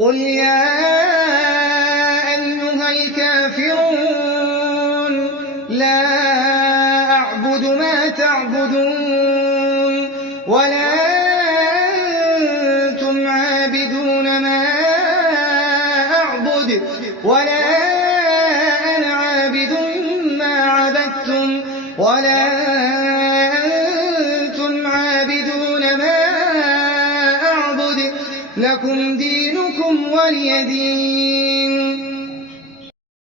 قُلْ يَا أَيُّهَا الْكَافِرُونَ لَا أَعْبُدُ مَا تَعْبُدُونَ وَلَا أَنتُمْ عَابِدُونَ مَا أَعْبُدُ وَلَا أَنَا عَابِدٌ مَّا عَبَدتُّمْ وَلَا أَنتُمْ عَابِدُونَ مَا أَعْبُدُ لَكُمْ دِينُكُمْ وَلِيَ دِينِ